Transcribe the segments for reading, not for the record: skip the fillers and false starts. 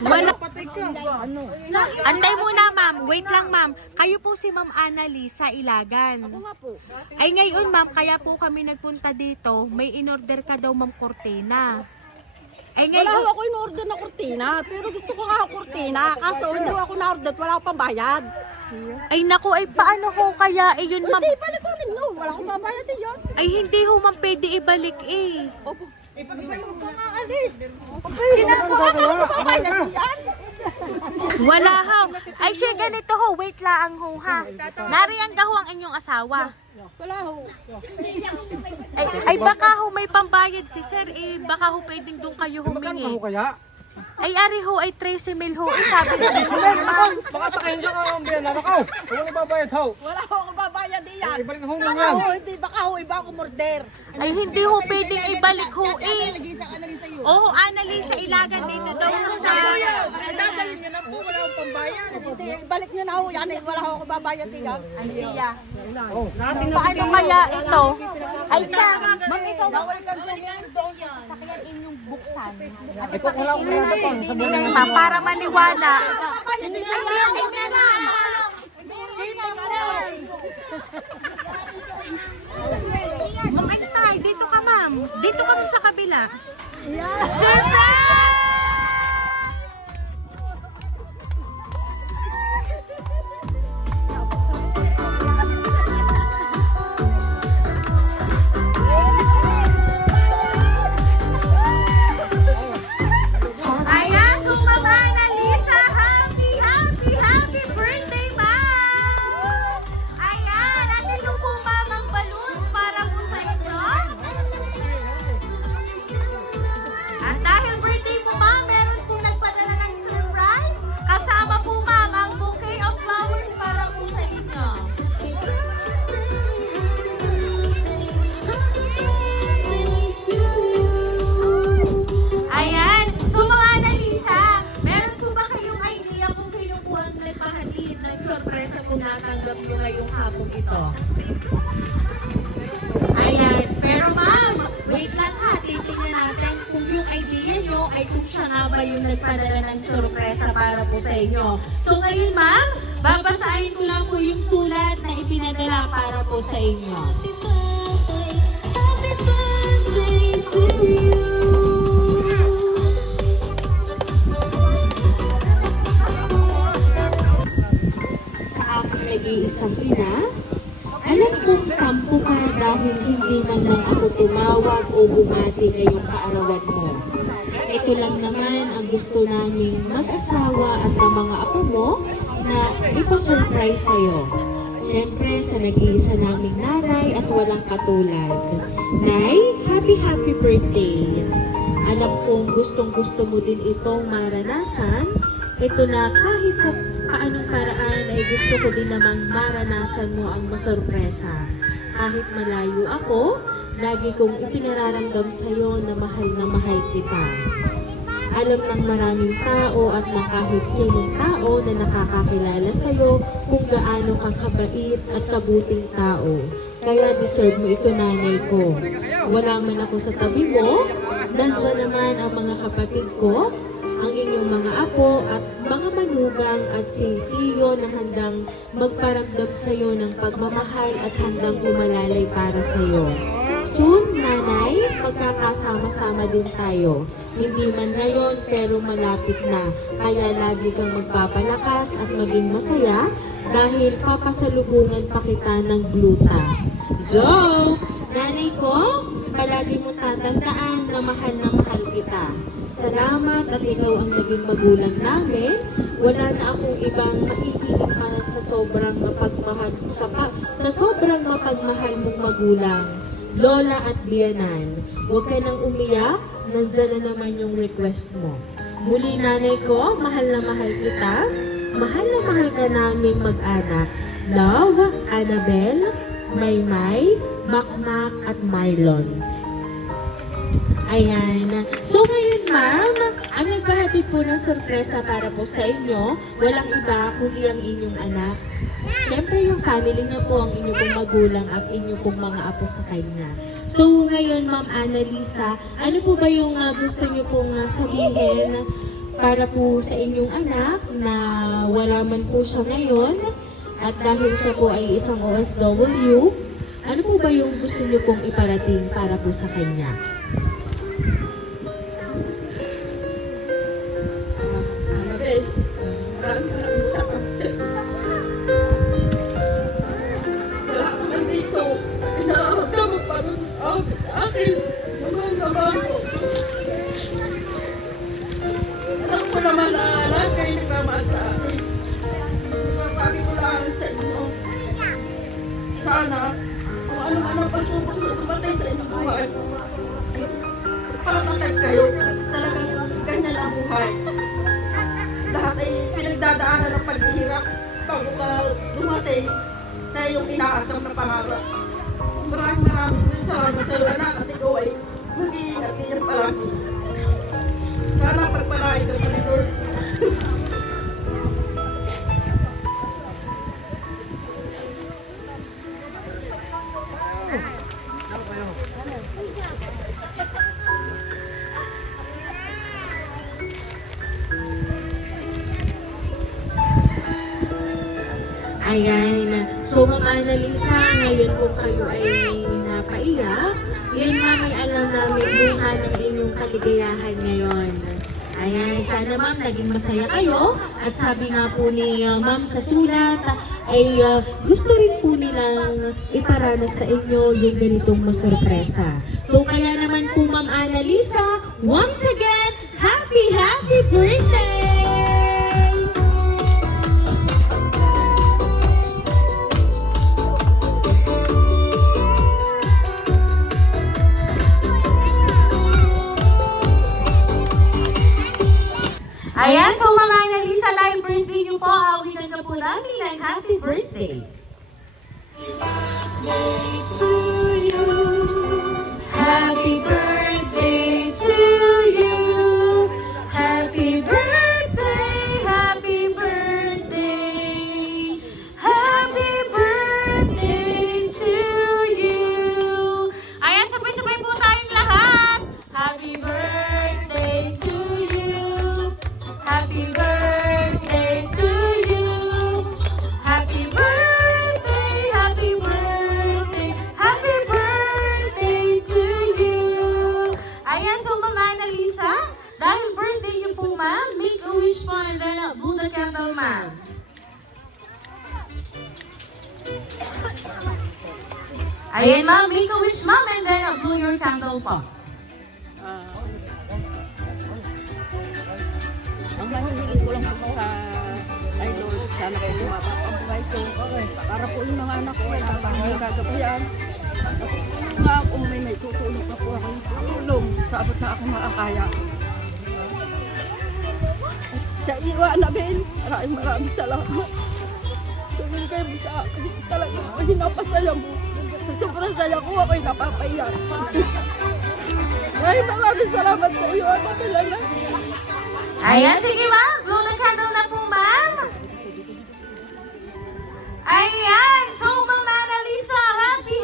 Wala. Antay muna, ma'am. Wait lang, ma'am. Kayo po si Ma'am Annalisa Ilagan. Ako nga po. Ay ngayon, ma'am, kaya po kami nagpunta dito. May in-order ka daw, ma'am, kortina. Ay Wala ngayon, ako in-order na kurtina, pero gusto ko nga kurtina. Kaso hindi ako na-order, wala akong pambayad. ay naku, ay paano ho kaya? Eh yun, ma'am. Hindi, balik ko ninyo. Wala akong pambayad din yun. Ay hindi ho, ma'am, pwede ibalik eh. Opo. Huwag ka nga alis. Ginagawa ko akong pambayad din yan. Wala ho. Ay siya, ganito ho. Wait lang ho, ha. Nariyan ka ho ang inyong asawa. Wala ho. Ay baka ho may pambayad si sir eh. Baka ho pwedeng doon kayo humingi. Kaya? Ay ari ho, ay 13,000 ho. Eh sabi na Baka takayin ka ang biyan na nakaw. Huwag na babayad ho. Wala ho akong pambayad din yan. Ibalik na ho Baka naman. ho, hindi. Baka ho, iba akong order. Ay hindi ho pwedeng ibalik ho eh. Oo, Annalisa Ilagan dito daw ho sa... Hindi, balik niyo na ho yan. Wala ho akong pambayad din yan. Ay siya. Paano kaya ito? Ay sa... Ma'am, ikaw bawal kang sasakyan inyong buksan. Ay kung wala akong mayroon pa sa buhay. Ma'am, para maniwala. Ma'am, ano tayo? Dito ka, ma'am. Dito ka sa kabila. Surprise! Ayan, so Ma'am Annalisa, happy birthday, ma'am! Ayan, nandito po ma'am ang balloons para po sa inyo. At dahil birthday po ma'am, meron po nagpadala ng surprise. Kasama po ma'am ang bouquet of flowers para po sa inyo. Ayan, so mga Annalisa, meron po ba kayong idea kung sino po ang nagpahatid ng sorpresa kung natanggap nyo ngayong hapon ito? Ayan, pero ma'am, wait lang ha, titingnan natin kung yung idea nyo ay kung siya nga ba yung nagpadala ng sorpresa para po sa inyo. So ngayon ma'am, babasahin ko lang po yung sulat na ipinadala para po sa inyo. Sa aking nag-iisang ina, alam kong tampo ka dahil hindi man lang ako tumawag o bumati ngayong kaarawan mo. Ito lang naman ang gusto naming mag-asawa at ng mga apo mo na ipasurprise sa'yo. Siyempre sa nag-iisa naming nanay at walang katulad. Nay, happy birthday! Alam kong gustong-gusto mo din itong maranasan. Ito na kahit sa paanong paraan ay gusto ko din namang maranasan mo ang masurpresa. Kahit malayo ako, lagi kong ipinararamdam sa'yo na mahal kita. Alam ng maraming tao at ng kahit sinong tao na nakakakilala sa'yo kung gaano kang kabait at kabuting tao. Kaya deserve mo ito, nanay ko. Wala man ako sa tabi mo, nandiyan naman ang mga kapatid ko, ang inyong mga apo at mga manugang at si Tiyo na handang magparamdam sa iyo ng pagmamahal at handang umalalay para sa iyo. Soon, nanay, magkakasama-sama din tayo. Hindi man ngayon pero malapit na. Kaya lagi kang magpapalakas at maging masaya dahil papasalubungan pa kita ng gluta. Joe! Nanay ko, palagi mo tatandaan na mahal kita. Salamat at ikaw ang naging magulang namin. Wala na akong ibang maiinig pa sa sobrang mapagmahal mong magulang. Lola at biyanan, huwag ka nang umiyak, nandyan na naman yung request mo. Muli nanay ko, mahal na mahal kita. Mahal na mahal ka namin mag-anak. Love, Annabel, Maymay, Makmak at Marlon. Ayan. So ngayon ma'am, ang nagpahatid po ng sorpresa para po sa inyo, walang iba kundi ang inyong anak. syempre yung family niya po ang inyo pong magulang at inyo pong mga apo sa kanya. So ngayon, Ma'am Annalisa, ano po ba yung gusto niyo pong sabihin para po sa inyong anak na wala man po siya ngayon at dahil siya po ay isang OFW, ano po ba yung gusto niyo pong iparating para po sa kanya? Annabel, maraming salamat sa'yo. Wala ka man dito. Pinaarap mo pa rin sa akin. Naman ko. Alam ko naman na lahat kayo nagmamahal sa akin. Sasabi ko lang sa inyo. Sana, kung ano-ano pagsubok na tumatay sa inyong buhay, pamamatay kayo. Talagang ganyan ang buhay. Lahat ay pinagdadaanan ng paghihirap bago ka dumating sa iyong inaasam na pangarap. Maraming salamat sa iyo, anak, at ikaw ay mag-iingat din palagi. Sana pagpalain ka pa nito. Ayan. So, Ma'am Annalisa, ngayon po kayo ay napaiyak. Yan nga may alam namin buha ng inyong kaligayahan ngayon. Ayan, sana ma'am naging masaya kayo. At sabi nga po ni ma'am sa sulat, ay gusto rin po nilang iparanas sa inyo yung ganitong masurpresa. So, kaya naman po Ma'am Annalisa, once again, happy birthday! Ayan, so Ma'am Annalisa, dahil birthday niyo po, awitan na po namin ng happy birthday. Happy birthday to you. Happy birthday, happy birthday. Happy birthday to you. Ayan, sabay-sabay po tayong lahat. Happy birthday to you. Happy birthday to you. Happy birthday, happy birthday, happy birthday to you. Ayan, so Ma'am Annalisa, dahil birthday niyo po ma'am, make a wish po and then blow the candle ma'am. Ayan ma'am, make a wish ma'am and then blow your candle po. Ang mahihingin ko lang po sa ay Lord, sana po lumabas ang buhay ko. Para po yung mga anak ko ay magagabayan. Nga kung may tutulong pa po akong tulong sa abot na akong makakaya. Sa iwa, Annabel, maraming salamat. Sabihin kayo mo sa akin, talagang hinapasaya mo. Sobrang saya ko, ako'y napapayak. Maraming salamat sa iyo, Annabel. Ayan, sige ma'am. Blow the candle na po, ma'am. Ayan. So, Ma'am Annalisa, happy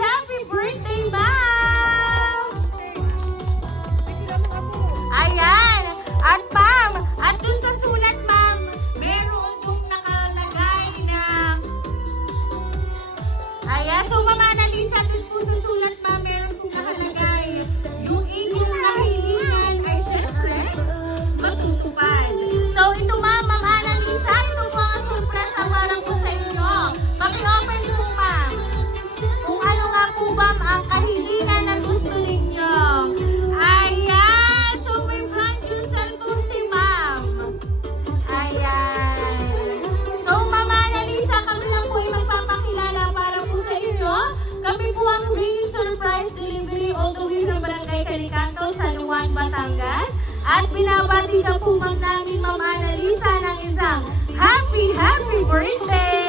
birthday, ma'am. Ayan. At ma'am, at dun sa sulat, ma'am, meron pong nakalagay na... Ayan. So, Ma'am Annalisa, dun po sa sulat, ma'am, meron pong nakalagay. Yung inyong kahilingan ay syempre matutupad. So ito Ma'am Annalisa, ito po ang surpresa para po sa inyo. Paki-open po ma'am. Kung ano nga po ba ang kahilingan na gusto ninyo. Ayan! So may brand new cellphone si ma'am. Ayan. So Ma'am Annalisa, kami lang po ay magpapakilala para po sa inyo. Kami po ang bringing surprise delivery all the way from Barangay Calicanto, San Juan, Batangas. At binabati ka po ma'am namin Ma'am Annalisa ng isang happy birthday!